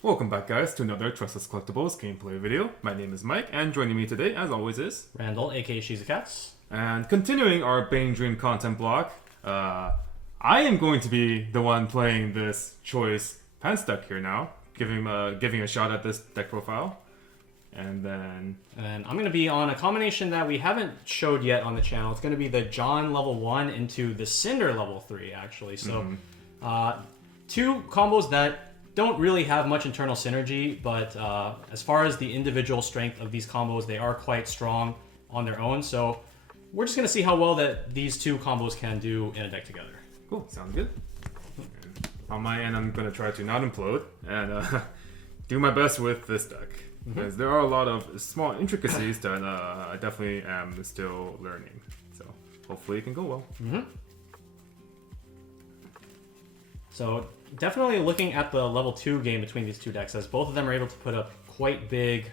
Welcome back, guys, to another Tressa's Collectibles gameplay video. My name is Mike, and joining me today, as always, is Randall, aka Shizukatz. And continuing our BanG Dream content block, I am going to be the one playing this choice pants deck here now, giving a shot at this deck profile, and then I'm going to be on a combination that we haven't showed yet on the channel. It's going to be the John level 1 into the Cinder level 3, actually. So, two combos that don't really have much internal synergy, but as far as the individual strength of these combos, they are quite strong on their own. So we're just going to see how well that these two combos can do in a deck together. Cool, sounds good. On my end, I'm going to try to not implode and do my best with this deck. Because there are a lot of small intricacies that I definitely am still learning. So hopefully it can go well. So definitely looking at the level 2 game between these two decks, as both of them are able to put up quite big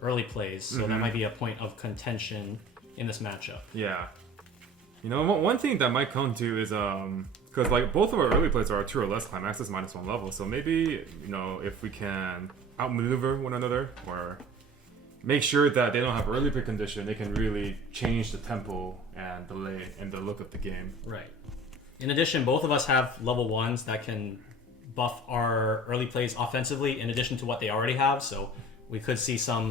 early plays. So that might be a point of contention in this matchup. Yeah. You know, one thing that might come to is, because like both of our early plays are 2 or less climaxes -1 level, so maybe, you know, if we can outmaneuver one another or make sure that they don't have early precondition, they can really change the tempo and delay and the look of the game. Right. In addition, both of us have level 1s that can buff our early plays offensively in addition to what they already have, so we could see some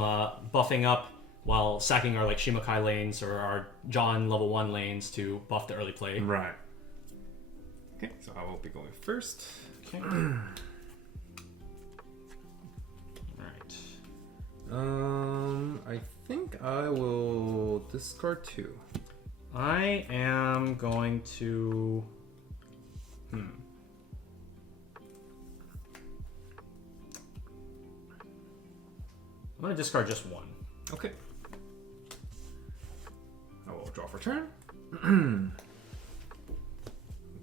buffing up while sacking our like Shimakai lanes or our John level 1 lanes to buff the early play. Right. Okay, so I will be going first. Okay. Alright. I think I will discard 2. I am going to... I'm going to discard just 1. Okay. I will draw for turn.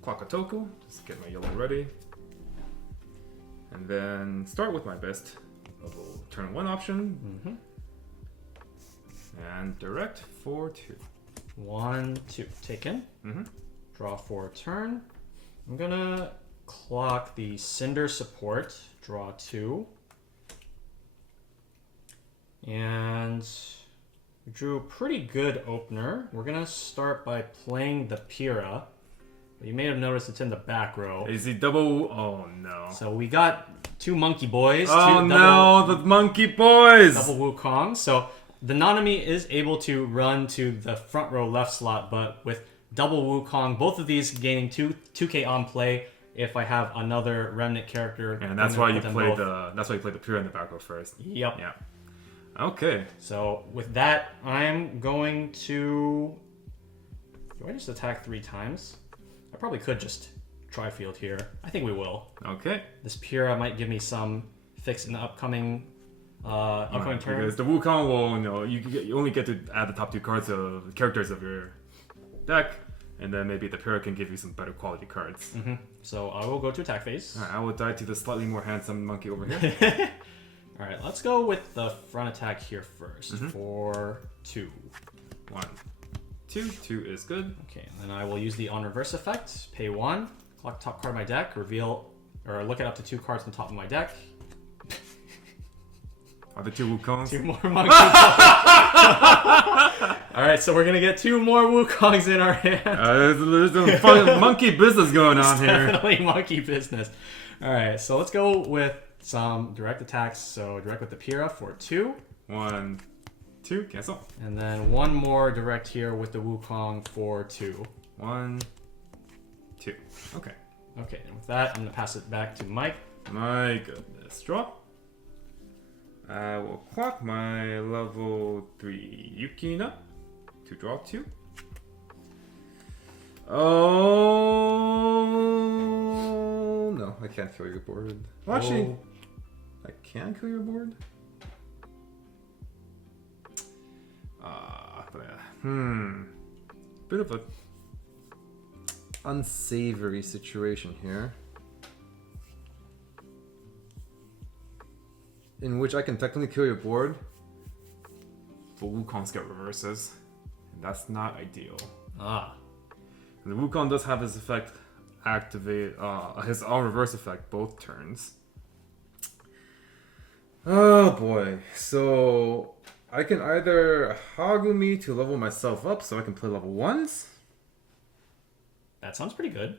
Kwakatoku, just get my yellow ready. And then start with my best level turn 1 option. And direct for 2. 1, 2. Taken. Draw for turn. I'm going to clock the Cinder support. Draw 2. And we drew a pretty good opener. We're going to start by playing the Pyrrha. You may have noticed it's in the back row. Is he double? Oh no. So we got 2 monkey boys. Oh no, the monkey boys! Double Wukong. So the Nanami is able to run to the front row left slot, but with double Wukong, both of these gaining 2k on play if I have another remnant character. And that's why you played the Pyrrha in the back row first. Yep. Yeah. Okay. So with that, I'm going to... Do I just attack 3 times? I probably could just tri-field here. I think we will. Okay. This Pyrrha might give me some fix in the upcoming turn. Because the Wukong will, you know, you only get to add the top 2 cards of characters of your deck, and then maybe the Pyrrha can give you some better quality cards. So I will go to attack phase. Alright, I will die to the slightly more handsome monkey over here. Alright, let's go with the front attack here first for 2. 1, 2. 2 is good. Okay, and then I will use the on reverse effect. Pay 1, clock top card of my deck, reveal, or look at up to 2 cards on top of my deck. Are the 2 Wukongs? 2 more monkey Alright, so we're gonna get 2 more Wukongs in our hand. There's some fun monkey business going on here. Definitely monkey business. Alright, so let's go with some direct attacks. So direct with the Pyrrha for 2. 1, 2, cancel. And then 1 more direct here with the Wukong for 2. 1, 2. Okay. Okay, and with that, I'm gonna pass it back to Mike. My goodness. Draw. I will clock my level 3 Yukina to draw 2. Oh no, I can't kill your board. Well, actually, I can kill your board. Bit of a unsavory situation here, in which I can technically kill your board, but Wukongs get reverses, and that's not ideal. And the Wukong does have his effect activate his all reverse effect both turns. Oh boy. So I can either Hagumi to level myself up so I can play level 1s. That sounds pretty good.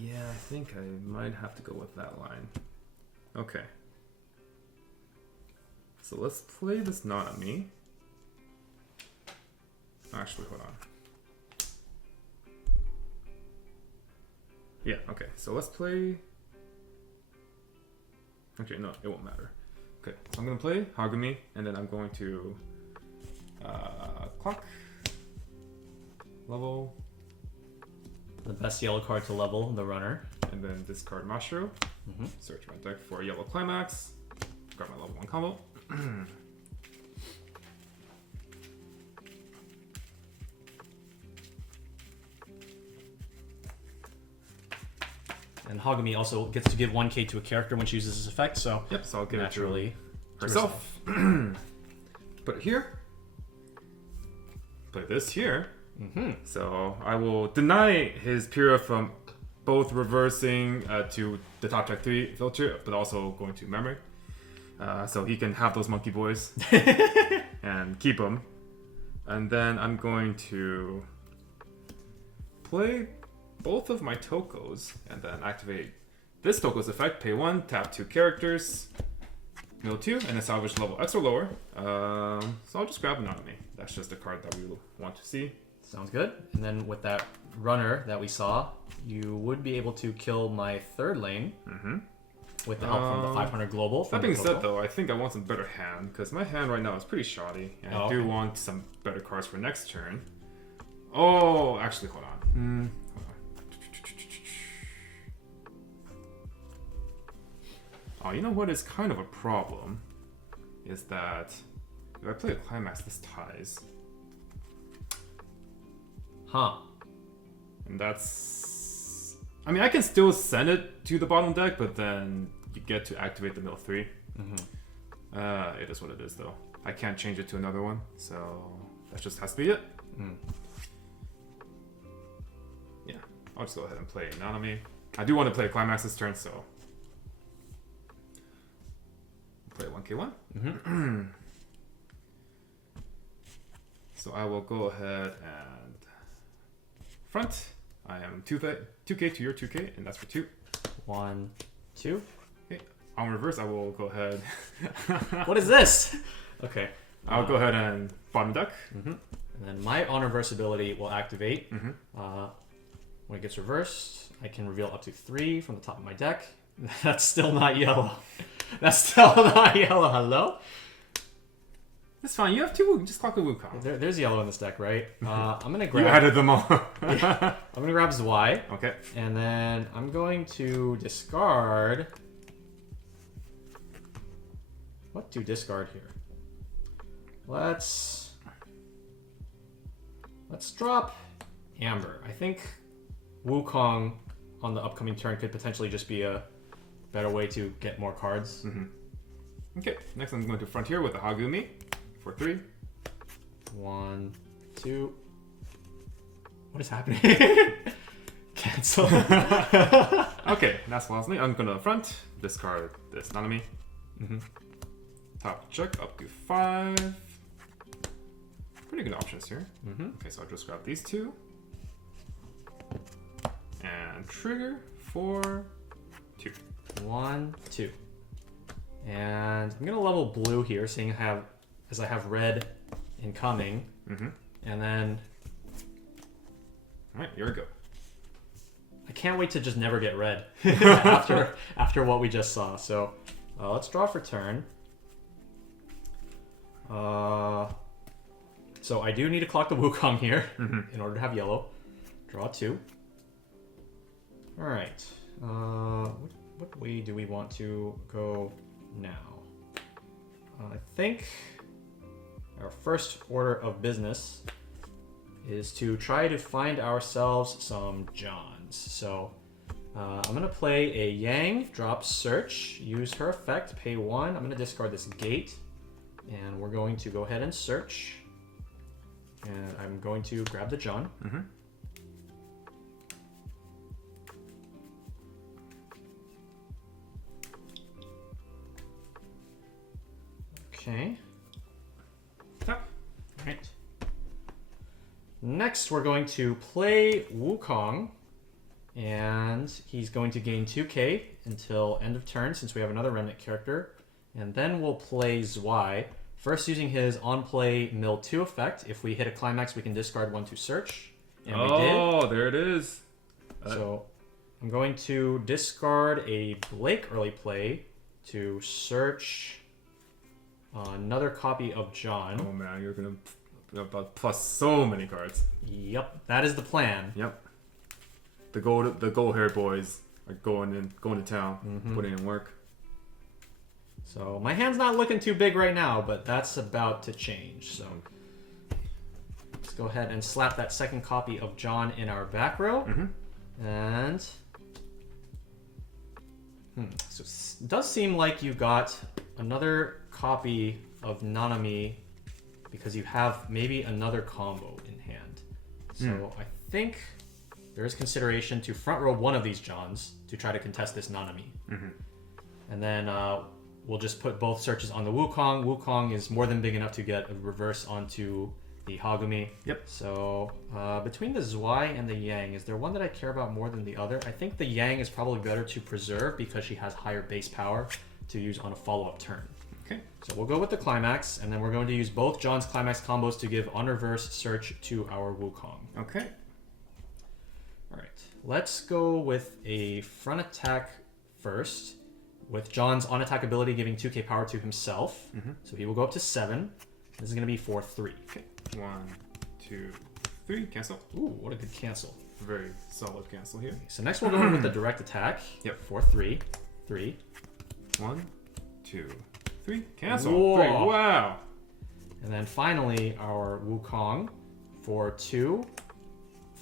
Yeah, I think I might have to go with that line. Okay. So let's play this Nanami. Actually, hold on. Yeah, okay. So let's play... Actually, no, it won't matter. Okay, so I'm going to play Hagumi, and then I'm going to clock, level, The best yellow card to level, the runner. and then discard Mashro. Search my deck for a yellow climax. Grab my level 1 combo. And Hagumi also gets to give 1k to a character when she uses this effect, so Yep, so I'll give naturally it to herself. Put it here. Play this here. So I will deny his Pyrrha from both reversing to the top track 3 filter, but also going to memory. So he can have those monkey boys and keep them. And then I'm going to play both of my Tokos and then activate this Toko's effect. Pay 1, tap 2 characters, mill 2, and then salvage level X or lower. So I'll just grab Nanami. That's just a card that we want to see. sounds good. And then with that runner that we saw, you would be able to kill my third lane with the help from the 500 global. That being said, though, I think I want some better hand because my hand right now is pretty shoddy, and I do want some better cards for next turn. Oh, actually, hold on. Hold on. Oh, you know what is kind of a problem is that if I play a climax, this ties, and that's. I mean, I can still send it to the bottom deck, but then you get to activate the mill 3. It is what it is, though. I can't change it to another one, so that just has to be it. Yeah, I'll just go ahead and play Nanami. I do want to play Climax this turn, so play 1k1. So I will go ahead and front. I am 2k to your 2k, and that's for 2. 1, 2. Okay. On reverse, I will go ahead. What is this? Okay. I'll go ahead and bottom deck. And then my on reverse ability will activate. When it gets reversed, I can reveal up to 3 from the top of my deck. That's still not yellow. That's still not yellow. Hello? It's fine. You have 2. Just clock a Wukong. There's yellow in this deck, right? I'm gonna grab. You added them all. I'm gonna grab Zwei. Okay. And then I'm going to discard. What to discard here? Let's drop Amber. I think Wukong on the upcoming turn could potentially just be a better way to get more cards. Okay. Next, I'm going to Frontier with the Hagumi for 3. 1, 2. What is happening? Cancel. Okay, that's lastly. I'm gonna front, discard this Nanami. Top check up to 5. Pretty good options here. Okay, so I'll just grab these 2. And trigger for 2. 1, 2. And I'm gonna level blue here, seeing as I have red incoming. And then Alright, here we go. I can't wait to just never get red after what we just saw. So let's draw for turn. So I do need to clock the Wukong here in order to have yellow. Draw 2. All right. What way do we want to go now? I think our first order of business is to try to find ourselves some Johns. So I'm going to play a Yang, drop Search, use her effect, pay 1. I'm going to discard this Gate, and we're going to go ahead and search. And I'm going to grab the John. Okay. Tap. Right. Next, we're going to play Wukong, and he's going to gain 2k until end of turn since we have another remnant character. And then we'll play Zwei, first using his on-play mill 2 effect. If we hit a climax, we can discard 1 to search. And we did. Oh, there it is. So I'm going to discard a Blake early play to search another copy of John. Oh man, you're gonna plus so many cards. Yep, that is the plan. Yep. The gold haired boys are going to town, putting in work. So my hand's not looking too big right now, but that's about to change. So let's go ahead and slap that second copy of John in our back row. And so it does seem like you got another copy of Nanami because you have maybe another combo in hand. So I think there is consideration to front row one of these Johns to try to contest this Nanami. And then we'll just put both searches on the Wukong. Wukong is more than big enough to get a reverse onto the Hagumi. Yep. So between the Zwei and the Yang, is there one that I care about more than the other? I think the Yang is probably better to preserve because she has higher base power to use on a follow-up turn. Okay. So we'll go with the Climax, and then we're going to use both John's Climax combos to give on reverse search to our Wukong. Okay. All right. Let's go with a front attack first, with John's on attack ability giving 2k power to himself. So he will go up to 7. This is going to be for 3. Okay. 1, 2, 3. Cancel. Ooh, what a good cancel. Very solid cancel here. So next we'll go in with the direct attack. Yep. For 3. 3. 1, 2, 3. Cancel. Whoa. 3. Wow. And then finally our Wukong for 2,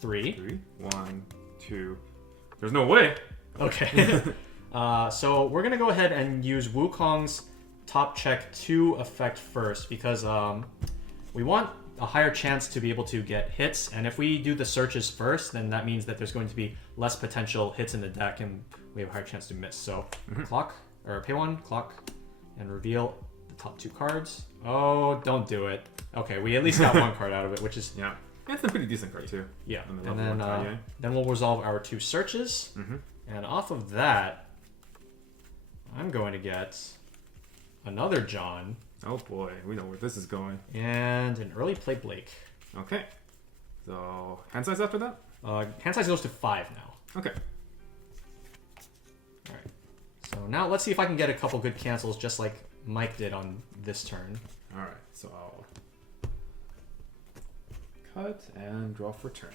3. 3. 1, 2. There's no way. Okay. So we're going to go ahead and use Wukong's top check 2 effect first because we want a higher chance to be able to get hits, and if we do the searches first, then that means that there's going to be less potential hits in the deck and we have a higher chance to miss. So clock, or pay 1, clock, and reveal the top 2 cards. Oh, don't do it. Okay, we at least got 1 card out of it, which is... Yeah. It's a pretty decent card too. Yeah, On the and level 1 Kanye. then we'll resolve our 2 searches, and off of that, I'm going to get another John. Oh boy, we know where this is going. And an early play Blake. Okay. So, hand size after that? Hand size goes to 5 now. Okay. Alright. So now let's see if I can get a couple good cancels just like Mike did on this turn. Alright, so I'll cut and draw for turn.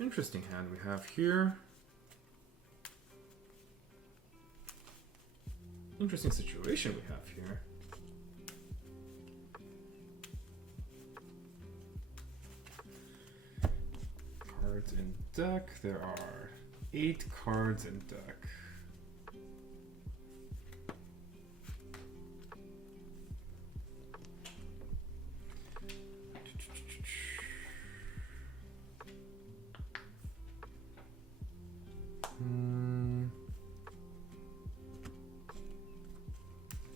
Interesting hand we have here. Interesting situation we have here. Cards in deck. There are 8 cards in deck.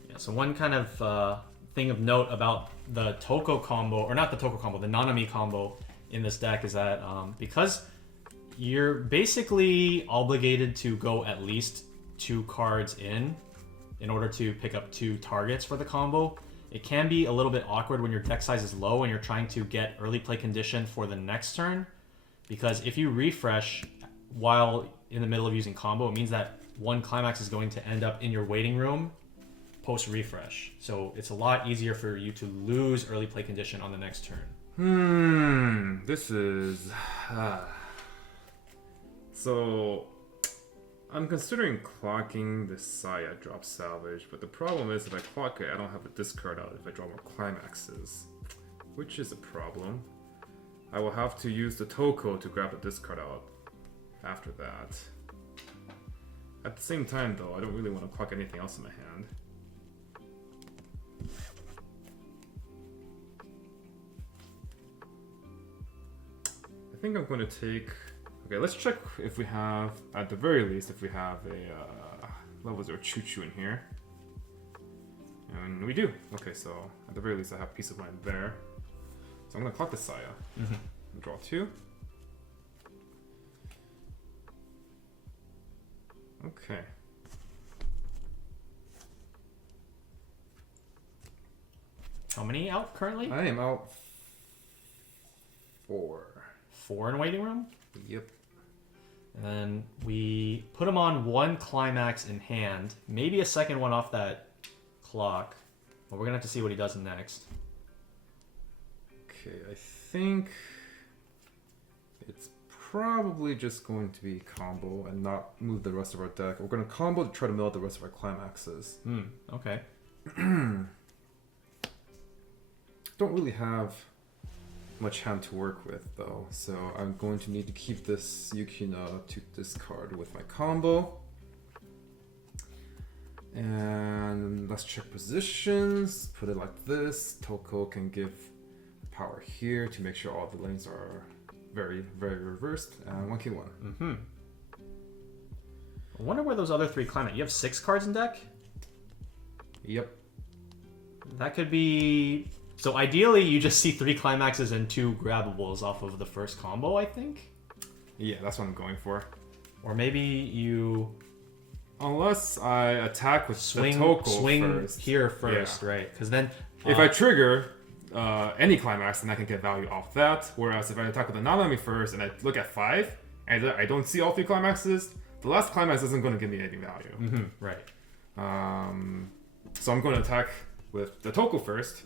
Yeah, so one kind of thing of note about the Toko combo, or not the Toko combo, the Nanami combo in this deck is that because you're basically obligated to go at least 2 cards in order to pick up 2 targets for the combo, it can be a little bit awkward when your deck size is low and you're trying to get early play condition for the next turn, because if you refresh while in the middle of using combo, it means that 1 climax is going to end up in your waiting room post refresh. So it's a lot easier for you to lose early play condition on the next turn. This is... So, I'm considering clocking the Saya drop salvage, but the problem is if I clock it, I don't have a discard out if I draw more climaxes, which is a problem. I will have to use the Toko to grab the discard out after that. At the same time though, I don't really want to clock anything else in my hand. I think I'm going to take... Okay, let's check if we have, at the very least, if we have a level 0 choo-choo in here. And we do. Okay, so at the very least I have peace of mind there. So I'm gonna clock the Saya. Draw 2. Okay. How many out currently? I am out 4. 4 in waiting room? Yep. And then we put him on 1 climax in hand. Maybe a second one off that clock. But we're gonna have to see what he does next. Okay, I think it's probably just going to be combo and not move the rest of our deck. We're gonna combo to try to mill out the rest of our climaxes. Okay. Don't really have much hand to work with though, so I'm going to need to keep this Yukina to discard with my combo. And let's check positions, put it like this. Toko can give power here to make sure all the lanes are very, very reversed. And 1k1. I wonder where those other 3 climate. You have 6 cards in deck? Yep. That could be... So ideally, you just see 3 climaxes and 2 grabbables off of the first combo, I think? Yeah, that's what I'm going for. Or maybe you... Unless I attack with swing the Toko first. here first, right? Because then... If I trigger any climax, then I can get value off that. Whereas if I attack with the non-enemy first and I look at 5, and I don't see all 3 climaxes, the last climax isn't going to give me any value. Right. So I'm going to attack with the Toko first,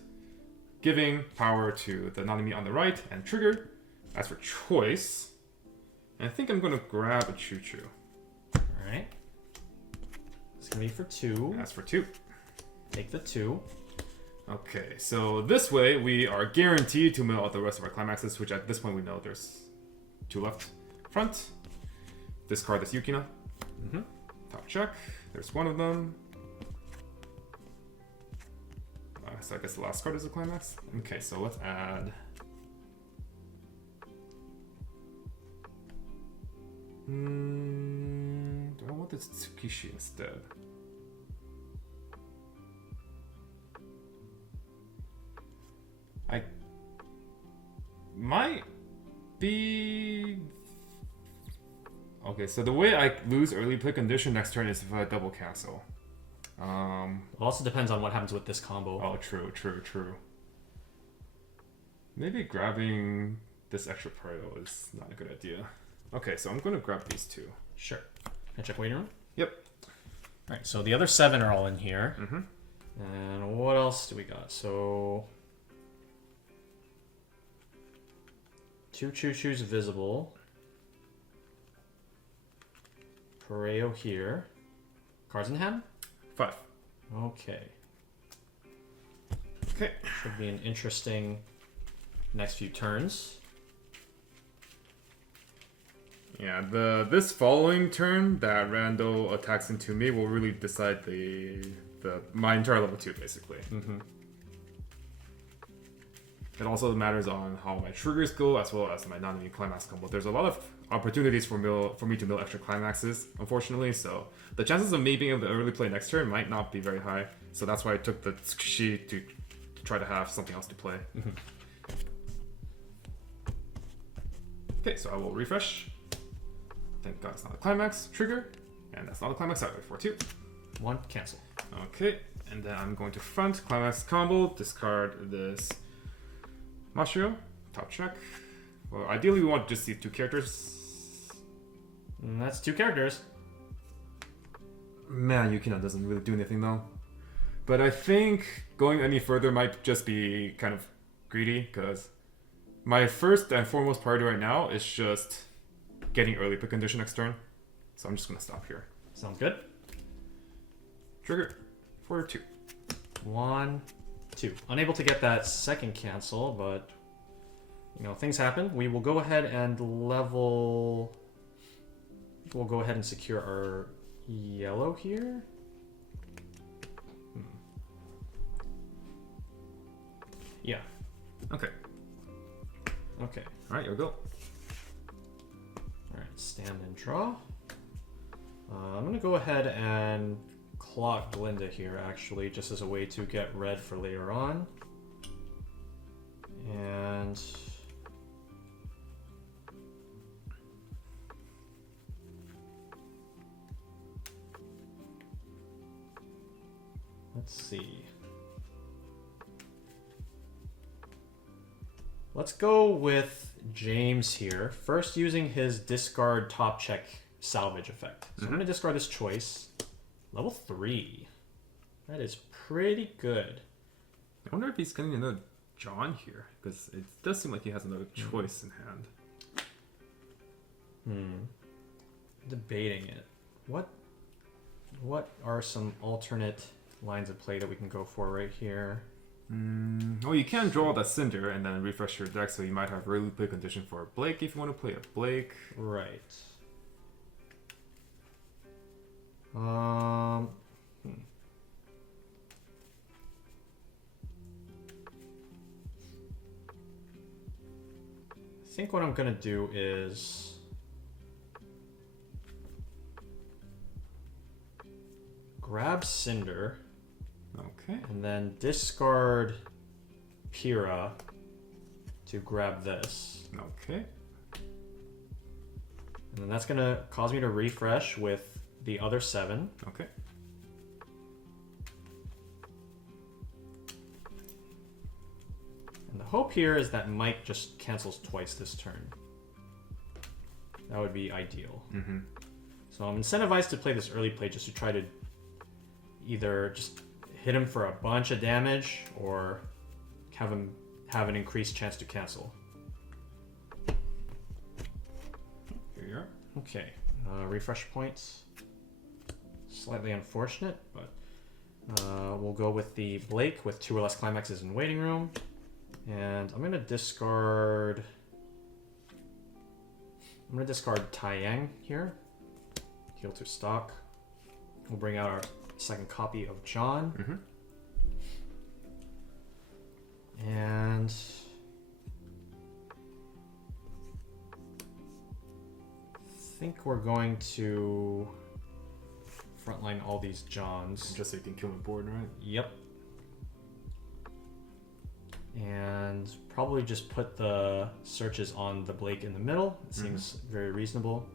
giving power to the non-enemy on the right, and trigger. As for choice, and I think I'm going to grab a choo-choo. Alright. It's going to be for 2. As for 2. Take the 2. Okay, so this way we are guaranteed to mill out the rest of our climaxes, which at this point we know there's 2 left. Front. Discard this Yukina. Top check. There's 1 of them. So I guess the last card is a climax. Okay, so let's add... do I want this Tsukishi instead? I might be... Okay, so the way I lose early play condition next turn is if I double cancel. It also depends on what happens with this combo. Oh, true. Maybe grabbing this extra Pearl is not a good idea. Okay, so I'm going to grab these 2. Sure. Can I check waiting room? Yep. Alright, so the other 7 are all in here. And what else do we got? So... 2 choo-choos visible. Pareo here. Cards in hand? 5. Okay. Okay. Should be an interesting next few turns. Yeah, this following turn that Randall attacks into me will really decide my entire level 2, basically. It also matters on how my triggers go, as well as my non-enemy climax combo. There's a lot of opportunities for me to mill extra climaxes, unfortunately, so the chances of me being able to early play next turn might not be very high. So that's why I took the Tsukishi to try to have something else to play. Okay, so I will refresh. Thank God it's not a climax. Trigger. And that's not a climax either. For 2. 1, cancel. Okay, and then I'm going to front climax combo, discard this Mashio, top check. Well, ideally we want to just see 2 characters. And that's 2 characters. Man, Yukina doesn't really do anything though. But I think going any further might just be kind of greedy, because my first and foremost priority right now is just getting early pick condition next turn. So I'm just going to stop here. Sounds good. Trigger for 2. 1, 2. Unable to get that second cancel, but things happen. We will go ahead and level. We'll go ahead and secure our yellow here. Yeah. Okay. Okay. All right, you'll go. All right. stand and draw. I'm going to go ahead and clock Glinda here, actually, just as a way to get red for later on. And let's see. Let's go with James here. First, using his discard top check salvage effect. So I'm going to discard this choice. Level 3. That is pretty good. I wonder if he's getting another John here, because it does seem like he has another choice in hand. Debating it. What are some alternate lines of play that we can go for right here? Well, you can draw that Cinder and then refresh your deck, so you might have early play condition for a Blake if you want to play a Blake. Right. I think what I'm gonna do is grab Cinder. Okay. And then discard Pyrrha to grab this. Okay. And then that's gonna cause me to refresh with the other 7. Okay. And the hope here is that Mike just cancels twice this turn. That would be ideal. So I'm incentivized to play this early play just to try to either just hit him for a bunch of damage or have him have an increased chance to cancel. Here you are. Okay, refresh points. Slightly unfortunate, but we'll go with the Blake with 2 or less climaxes in waiting room. And I'm gonna discard Taiyang here. Heal to stock. We'll bring out our second copy of John. And I think we're going to frontline all these Johns. Just so you can kill the board, right? Yep. And probably just put the searches on the Blake in the middle. It seems very reasonable.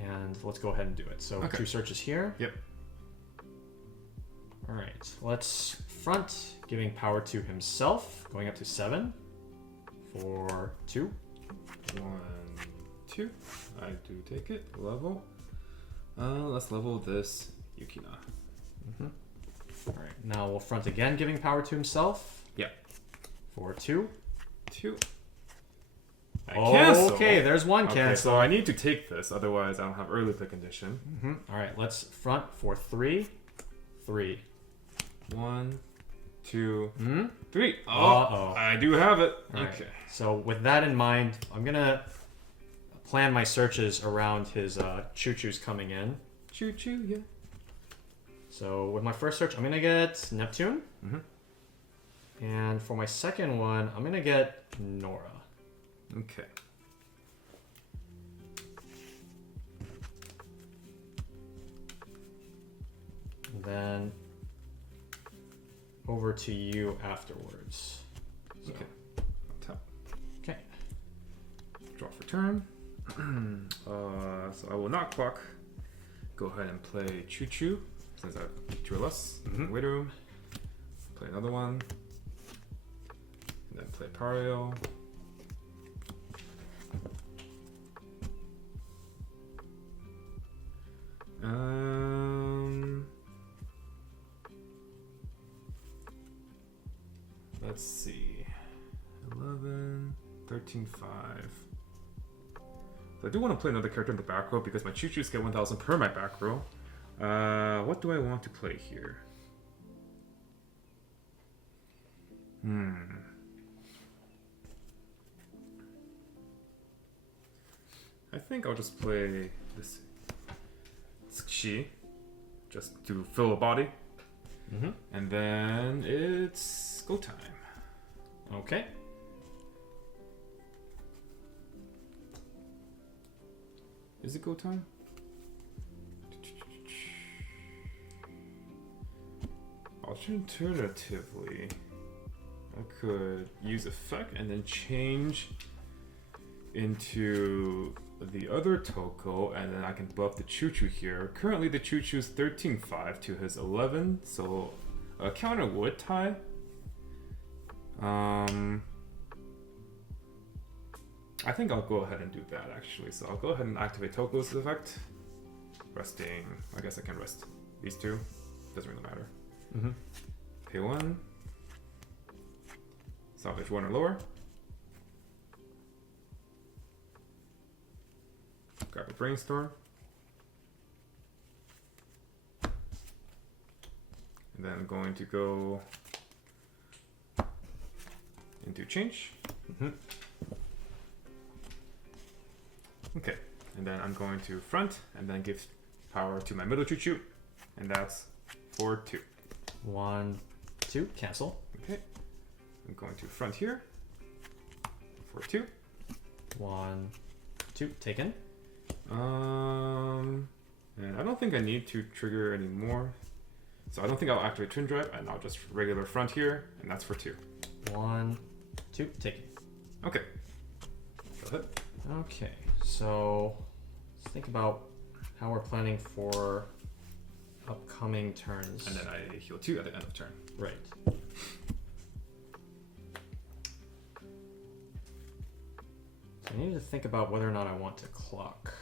And let's go ahead and do it. So 2 searches here. Yep. All right, let's front, giving power to himself, going up to 7 for 2. 1, 2. I do take it. Level. Let's level this Yukina. All right, now we'll front again, giving power to himself. Yep. For 2. 2. Cancel. Okay, there's one Okay, cancel. so I need to take this, otherwise I don't have early play condition. All right, let's front for 3. 3. 1, 2, 3. Oh, Uh-oh. I do have it. All right, Okay. so with that in mind, I'm gonna plan my searches around his choo-choos coming in. Choo-choo, yeah. So with my first search, I'm gonna get Neptune. And for my second one, I'm gonna get Nora. Okay. And then over to you afterwards. So, Okay. Tap. okay. Draw for turn. So I will not clock. Go ahead and play Choo Choo, since I have 2 or less. Waiting room. Play another one. And then play Pario. Let's see. 11, 13, 5. So I do want to play another character in the back row because my choo-choos get 1,000 per my back row. What do I want to play here? I think I'll just play this Tsukishi just to fill a body. And then it's go time. Okay. Is it go time? Alternatively, I could use effect and then change into the other Toko, and then I can buff the Choo-Choo here. Currently, the Choo-Choo's 13-5 to his 11, so a counter would tie. I think I'll go ahead and do that actually. So I'll go ahead and activate Toko's effect. Resting, I guess I can rest these two. Doesn't really matter. Pay 1. Salvage 1 or lower. Grab a Brainstorm. And then I'm going to go into change. Okay, and then I'm going to front and then give power to my middle Choo-Choo, and that's for 2. 1, 2, cancel. Okay, I'm going to front here for 2. 1, 2, taken. And I don't think I need to trigger anymore, so I don't think I'll activate Twin Drive, and I'll just regular front here, and that's for 2. 1, 2, taken. Okay, go ahead. Okay, so let's think about how we're planning for upcoming turns. And then I heal 2 at the end of turn. Right. So I need to think about whether or not I want to clock.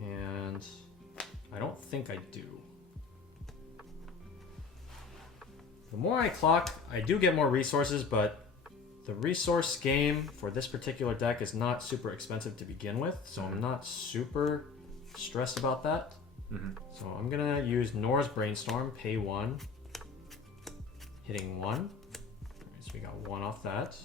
And I don't think I do. The more I clock, I do get more resources, but the resource game for this particular deck is not super expensive to begin with, so I'm not super stressed about that. So I'm gonna use Nora's Brainstorm, pay 1, hitting 1. So we got 1 off that.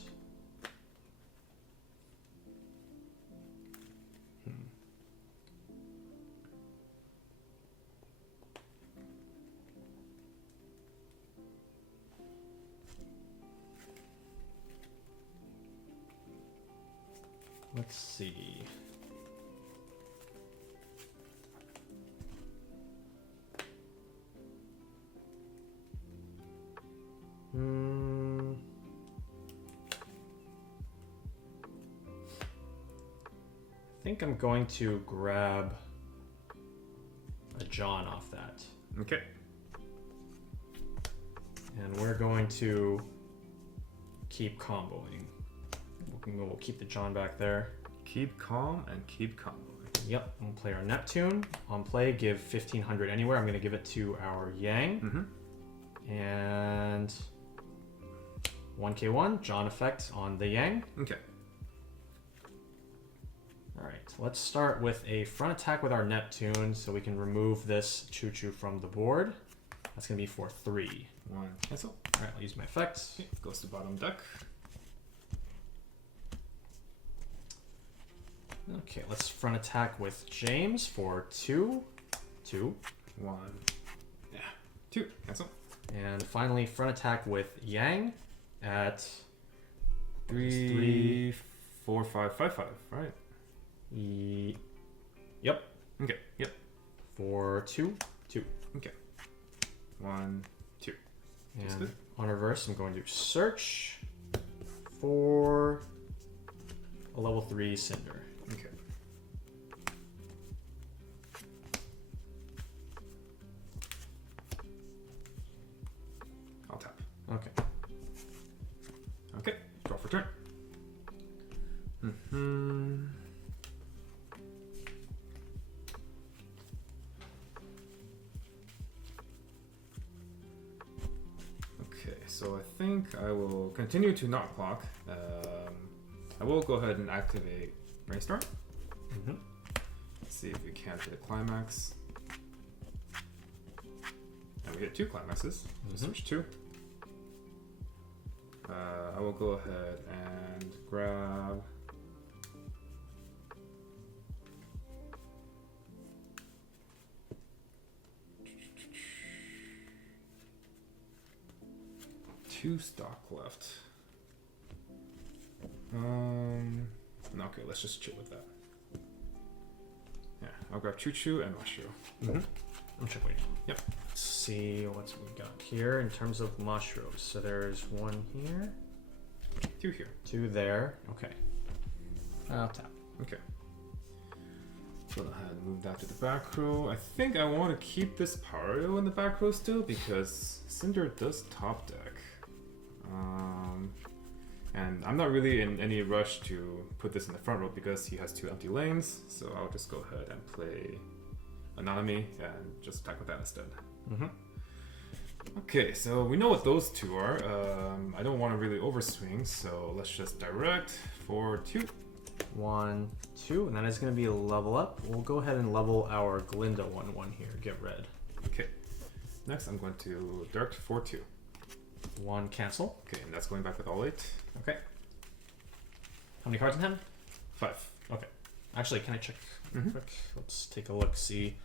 Let's see. I think I'm going to grab a John off that. Okay. And we're going to keep comboing. We'll keep the John back there. Keep calm and keep comboing. Yep, we'll play our Neptune. On play, give 1500 anywhere. I'm going to give it to our Yang. And 1k1, John effect on the Yang. Okay. Alright, let's start with a front attack with our Neptune so we can remove this Choo-Choo from the board. That's going to be for 3. 1, cancel. Alright, I'll use my effects. Okay, goes to bottom deck. Okay, let's front attack with James for 2. 2. 1, yeah, 2, cancel. And finally, front attack with Yang at 3, 4, 5, 5, 5, right? Yep. Okay, yep. For 2. 2. Okay. 1, 2. And good. on reverse, I'm going to search for a level 3 Cinder. Okay. I'll tap. Okay. Okay, draw for turn. Okay, so I think I will continue to not clock. I will go ahead and activate Brainstorm. Let's see if we can hit a climax. And we hit 2 climaxes. Switch 2. I will go ahead and grab two stock left. Okay, let's just chill with that. Yeah, I'll grab Choo Choo and Mushroom. I'm check waiting. Yep. Let's see what we got here in terms of mushrooms. So there's 1 here. 2 here. 2 there. Okay. I'll tap. Okay. Go ahead and move that to the back row. I think I want to keep this Pario in the back row still because Cinder does top deck. And I'm not really in any rush to put this in the front row because he has 2 empty lanes. So I'll just go ahead and play Anonymity and just attack with that instead. Okay, so we know what those 2 are. I don't want to really overswing, so let's just direct for 2. 1, 2, and that is going to be a level up. We'll go ahead and level our Glinda 1/1 here. Get red. Okay. Next, I'm going to direct for 2. 1 cancel. Okay, and that's going back with all 8. Okay. How many cards in hand? 5. Okay. Actually, can I check quick? Let's take a look, see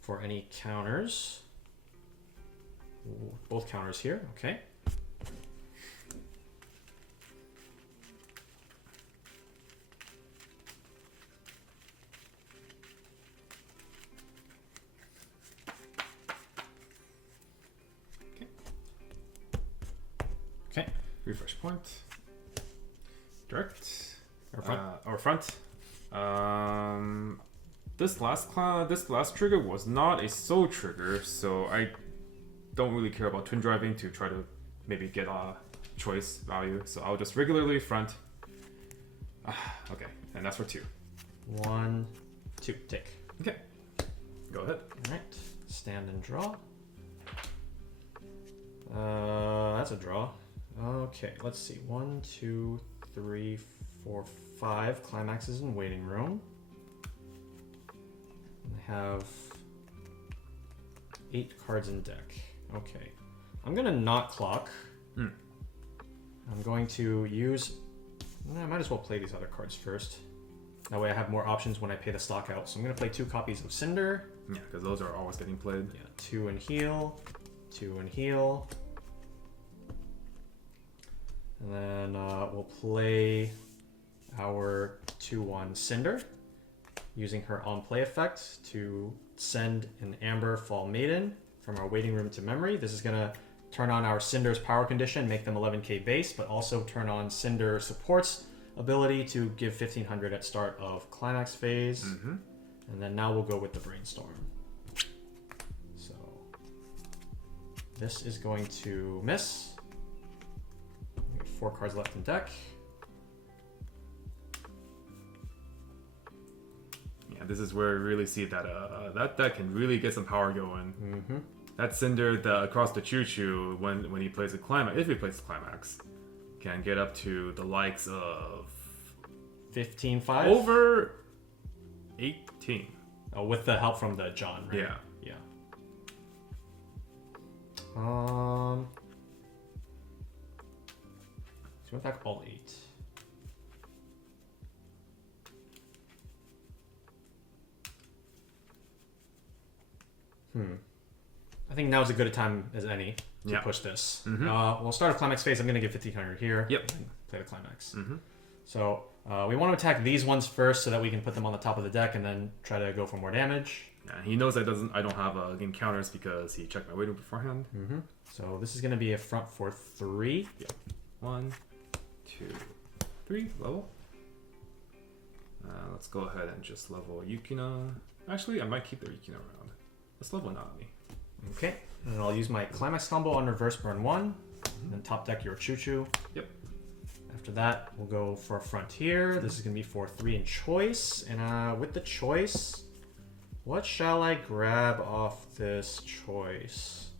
for any counters. Ooh, both counters here. Okay. Okay. Refresh point. Direct. Or front. This last trigger was not a soul trigger, so I don't really care about twin driving to try to maybe get a choice value. So I'll just regularly front. Okay, and that's for 2. 1, 2, take. Okay, go ahead. All right. Stand and draw. That's a draw. Okay, let's see. 1, 2, 3, 4, 5 climaxes in waiting room. I have 8 cards in deck. Okay. I'm gonna not clock. I'm going to use... I might as well play these other cards first. That way I have more options when I pay the stock out. So I'm gonna play 2 copies of Cinder. Yeah, because those are always getting played. Yeah, 2 and heal. 2 and heal. And then we'll play our 2/1 Cinder, using her on-play effect to send an Amber Fall Maiden from our waiting room to memory. This is going to turn on our Cinder's power condition, make them 11k base, but also turn on Cinder Support's ability to give 1500 at start of climax phase. And then now we'll go with the Brainstorm. So this is going to miss. We have 4 cards left in deck. Yeah, this is where we really see that that deck can really get some power going. That Cinder across the Choo Choo when he plays a climax, if he plays a climax, can get up to the likes of 15-5? over 18. Oh, with the help from the John, right? Yeah. Yeah. So went back all 8. I think now's as good a time as any to push this. We'll start a climax phase. I'm going to give 1500 here. Yep. And play the climax. So we want to attack these ones first so that we can put them on the top of the deck and then try to go for more damage. Yeah, he knows I don't have game counters because he checked my waiting beforehand. So this is going to be a front for 3. Yeah. 1, 2, 3. Level. Let's go ahead and just level Yukina. Actually, I might keep the Yukina around. Let's level Nanami. Okay. And I'll use my climax combo on reverse burn 1. And then top deck your Choo Choo. Yep. After that, we'll go for a frontier. This is going to be for 3 in choice. And with the choice, what shall I grab off this choice?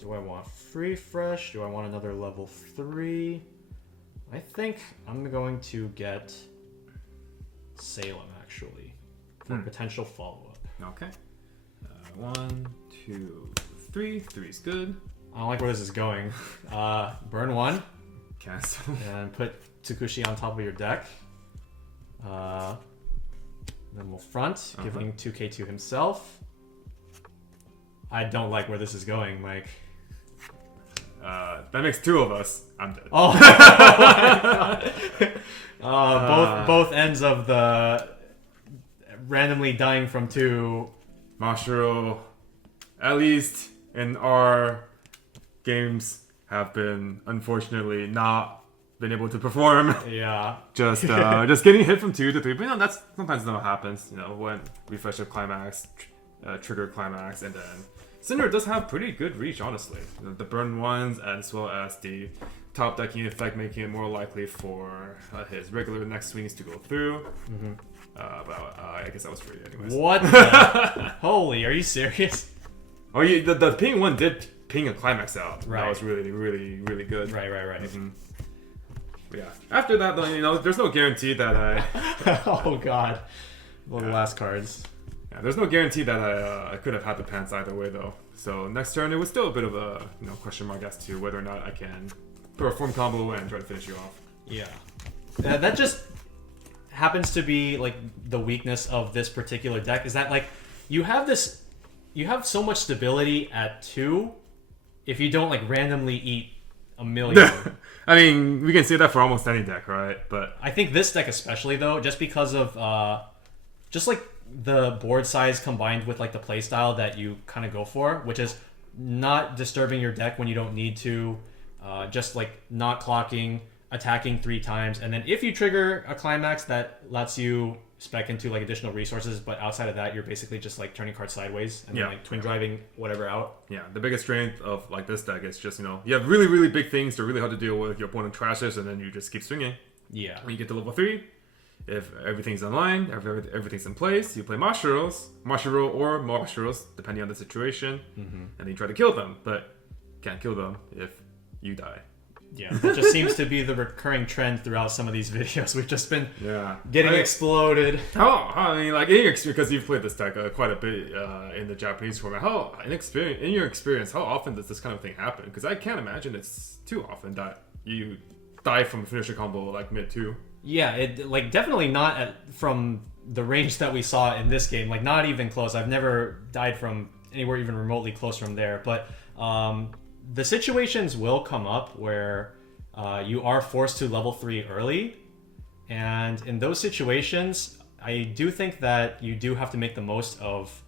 Do I want free fresh? Do I want another level 3? I think I'm going to get Salem, actually, for potential follow-up. Okay. 1, 2, 3. 3 is good. I don't like where this is going. Burn 1. Cancel. And put Tsukushi on top of your deck. Then we'll front, giving 2k to himself. I don't like where this is going, Mike. that makes 2 of us. I'm dead. Oh, both ends of the randomly dying from 2. Mashiro, at least in our games, have been unfortunately not been able to perform. Yeah. Just getting hit from 2 to 3. But you know, that's sometimes not what happens. You know, when refresh of climax, trigger climax, and then Cinder does have pretty good reach, honestly. The burn ones, as well as the top decking effect, making it more likely for his regular next swings to go through. Mm-hmm. But I guess that was free, anyways. What? The... Holy, are you serious? Oh, yeah, the ping one did ping a climax out. Right. That was really, really, really good. Right. Mm-hmm. But yeah. After that, though, you know, there's no guarantee that I. Oh God. Well, the last cards. Yeah, there's no guarantee that I could have had the pants either way, though. So next turn, it was still a bit of a question mark as to whether or not I can perform combo and try to finish you off. Yeah. That just happens to be like the weakness of this particular deck. Is that like you have so much stability at 2 if you don't like randomly eat a million. I mean, we can say that for almost any deck, right? But I think this deck especially, though, just because of just like the board size combined with like the playstyle that you kind of go for, which is not disturbing your deck when you don't need to, just like not clocking, attacking 3 times, and then if you trigger a climax that lets you spec into like additional resources, but outside of that, you're basically just like turning cards sideways and then like twin driving whatever out. Yeah, the biggest strength of like this deck is just, you know, you have really, really big things. They're really hard to deal with. Your opponent trashes, and then you just keep swinging. Yeah. When you get to level 3, if everything's in line, everything's in place, you play Mashiro or Mashiros, depending on the situation, and then you try to kill them, but can't kill them if you die. Yeah, it just seems to be the recurring trend throughout some of these videos. We've just been getting exploded. I mean, like, because you've played this deck quite a bit in the Japanese format. In your experience, how often does this kind of thing happen? Because I can't imagine it's too often that you die from a finisher combo like mid 2. Yeah, it like definitely not from the range that we saw in this game. Like not even close. I've never died from anywhere even remotely close from there. But the situations will come up where you are forced to level 3 early, and in those situations, I do think that you do have to make the most of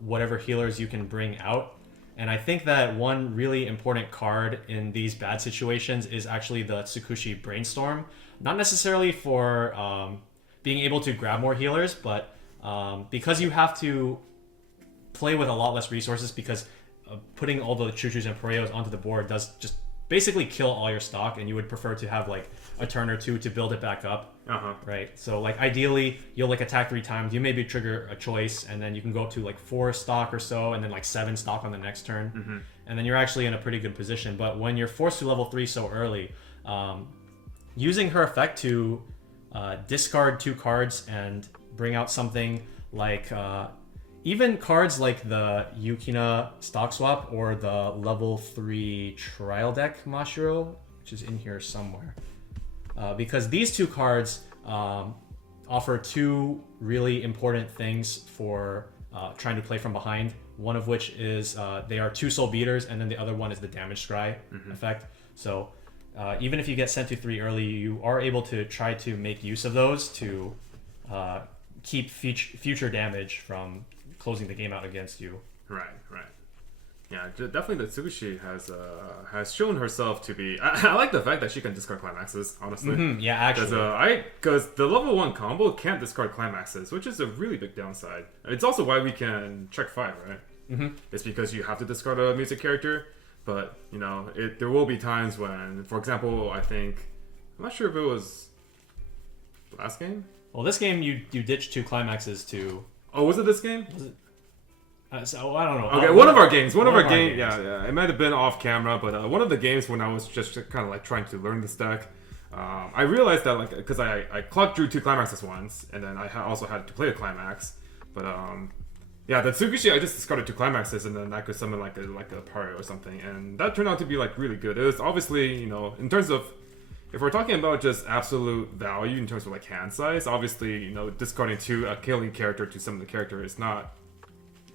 whatever healers you can bring out. And I think that one really important card in these bad situations is actually the Tsukushi Brainstorm. Not necessarily for being able to grab more healers, but because you have to play with a lot less resources, because putting all the Choo-Choos and Pareos onto the board does just basically kill all your stock, and you would prefer to have like a turn or 2 to build it back up. Right? So like ideally, you'll like attack 3 times, you maybe trigger a choice, and then you can go up to like 4 stock or so, and then like 7 stock on the next turn. And then you're actually in a pretty good position. But when you're forced to level 3 so early, using her effect to discard 2 cards and bring out something like even cards like the Yukina Stock Swap or the level 3 Trial Deck Mashiro, which is in here somewhere. Because these 2 cards offer 2 really important things for trying to play from behind. One of which is they are 2 soul beaters, and then the other one is the damage scry effect. So even if you get sent to 3 early, you are able to try to make use of those to keep future damage from closing the game out against you. Right. Yeah, definitely the Tsukushi has shown herself to be... I like the fact that she can discard climaxes, honestly. Yeah, actually. Because the level 1 combo can't discard climaxes, which is a really big downside. It's also why we can check 5, right? It's because you have to discard a music character. But, you know, there will be times when, for example, I'm not sure if it was last game? Well, this game you ditched 2 climaxes to... Oh, was it this game? Was it? So I don't know. Okay, one of our games. Yeah. It might have been off camera, but one of the games when I was just kind of like trying to learn this deck, I realized that like because I drew 2 climaxes once, and then I also had to play a climax, but yeah, the Tsukushi, I just discarded 2 climaxes, and then I could summon like a Pario or something, and that turned out to be like really good. It was obviously, you know, in terms of, if we're talking about just absolute value in terms of like hand size, obviously, you know, discarding a killing character to summon the character is not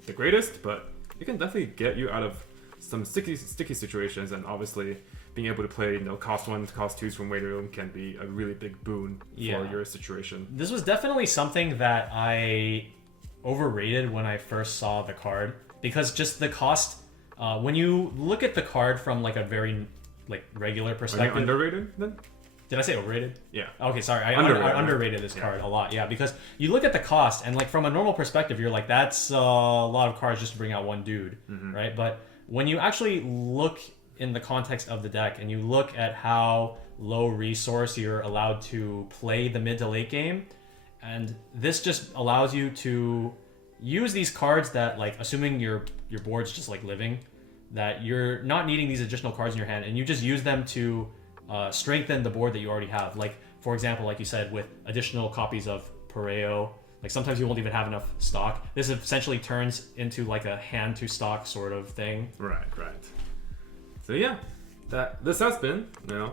the greatest, but it can definitely get you out of some sticky situations, and obviously being able to play, cost 1s, cost 2s from Waiting Room can be a really big boon for your situation. This was definitely something that I overrated when I first saw the card, because just the cost, when you look at the card from like a very regular perspective. Are you underrated then? Did I say overrated? Yeah. Okay, sorry. I underrated this card a lot. Yeah, because you look at the cost, and like from a normal perspective, you're like, that's a lot of cards just to bring out one dude, right? But when you actually look in the context of the deck, and you look at how low resource you're allowed to play the mid to late game, and this just allows you to use these cards that, like, assuming your board's just like living, that you're not needing these additional cards in your hand, and you just use them to strengthen the board that you already have. Like, for example, like you said, with additional copies of Pareo, like sometimes you won't even have enough stock. This essentially turns into like a hand to stock sort of thing. Right. So yeah, this has been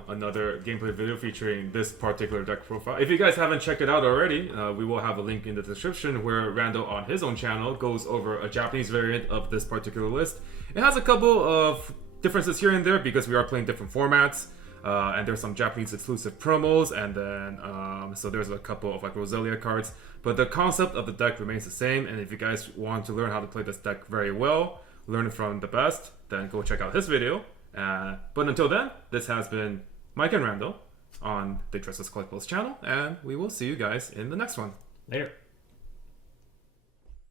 another gameplay video featuring this particular deck profile. If you guys haven't checked it out already, we will have a link in the description where Randall on his own channel goes over a Japanese variant of this particular list. It has a couple of differences here and there because we are playing different formats. And there's some Japanese exclusive promos, and then so there's a couple of like Roselia cards, but the concept of the deck remains the same. And if you guys want to learn how to play this deck very well, learn from the best, then go check out his video. But until then, this has been Mike and Randall on the Tressa's Collectibles channel, and we will see you guys in the next one. Later.